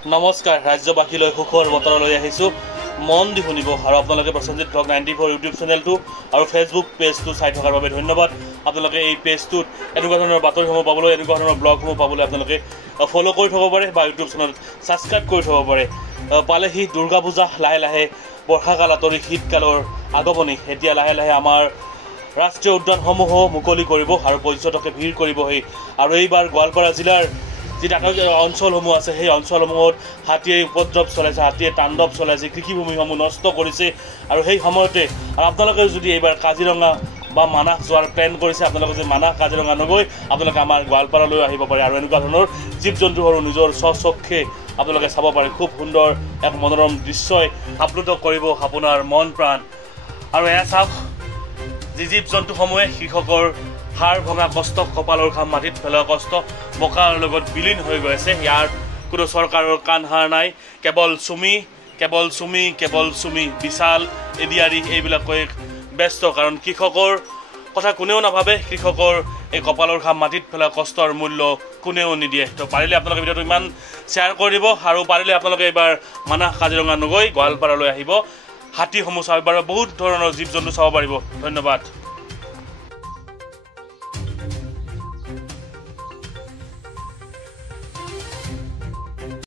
নমস্কাৰ ৰাজ্যবাসীলৈ সুখৰ বতৰলৈ আহিছোঁ মন দি শুনিব আৰু আপোনালোকে প্ৰসেনজিৎ ব্লগ 94 ইউটিউব চেনেলটো আৰু ফেচবুক পেজটো চাই থকাৰ বাবে ধন্যবাদ আপোনালোকে এই পেজটোত এনেকুৱা ধৰণৰ বাতৰিসমূহ পাবলৈ এনেকুৱা ধৰণৰ ব্লগসমূহ পাবলৈ আপোনালোকে ফলো কৰি থব পাৰে বা ইউটিউব চেনেল সাবস্ক্ৰাইব কৰি থব পাৰে পালেহি দুৰ্গা পূজা লাহে লাহে বৰ্ষাকাল আতৰি শীতকালৰ আগমনী এতিয়া লাহে লাহে আমাৰ ৰাষ্ট্ৰীয় উদ্যানসমূহ মুকলি কৰিব আৰু পৰ্যটকে ভিৰ কৰিবহি আৰু এইবাৰ গোৱালপাৰা জিলাৰ যি অঞ্চলসমূহ আছে সেই অঞ্চলসমূহত হাতীয়ে উপদ্ৰৱ চলাইছে হাতীয়ে তাণ্ডৱ চলাইছে কৃষিভূমিসমূহ নষ্ট কৰিছে আৰু সেই সময়তে আৰু আপোনালোকে যদি এইবাৰ কাজিৰঙা বা মানাহ যোৱাৰ প্লেন কৰিছে আপোনালোকে যদি মানাহ কাজিৰঙা নগৈ আপোনালোকে আমাৰ গোৱালপাৰালৈ আহিব পাৰে আৰু এনেকুৱা ধৰণৰ জীৱ জন্তুবোৰ নিজৰ স্বচক্ষে আপোনালোকে চাব পাৰে খুব সুন্দৰ এক মনোৰম দৃশ্যই আপ্লুত কৰিব আপোনাৰ মন প্ৰাণ আৰু এয়া চাওক জীৱ জন্তুসমূহে কৃষকৰ হাড় ভঙা কষ্ট কপালৰ ঘাম মাটিত পেলোৱা কষ্ট বোকাৰ লগত বিলীন হৈ গৈ আছে ইয়াৰ কোনো চৰকাৰৰ কাণ হাৰ নাই কেৱল চুমি বিশাল এডিয়াৰী এইবিলাকৈ ব্যস্ত কাৰণ কৃষকৰ কথা কোনেও নাভাবে কৃষকৰ এই কপালৰ ঘাম মাটিত পেলোৱা কষ্টৰ মূল্য কোনেও নিদিয়ে তো পাৰিলে আপোনালোকে ভিডিঅ'টো ইমান শ্বেয়াৰ কৰি দিব আৰু পাৰিলে আপোনালোকে এবাৰ মানাহ কাজিৰঙা নগৈ গোৱালপাৰালৈ আহিব হাতীসমূহ চাব পাৰিব বহুত ধৰণৰ জীৱ জন্তু চাব পাৰিব ধন্যবাদ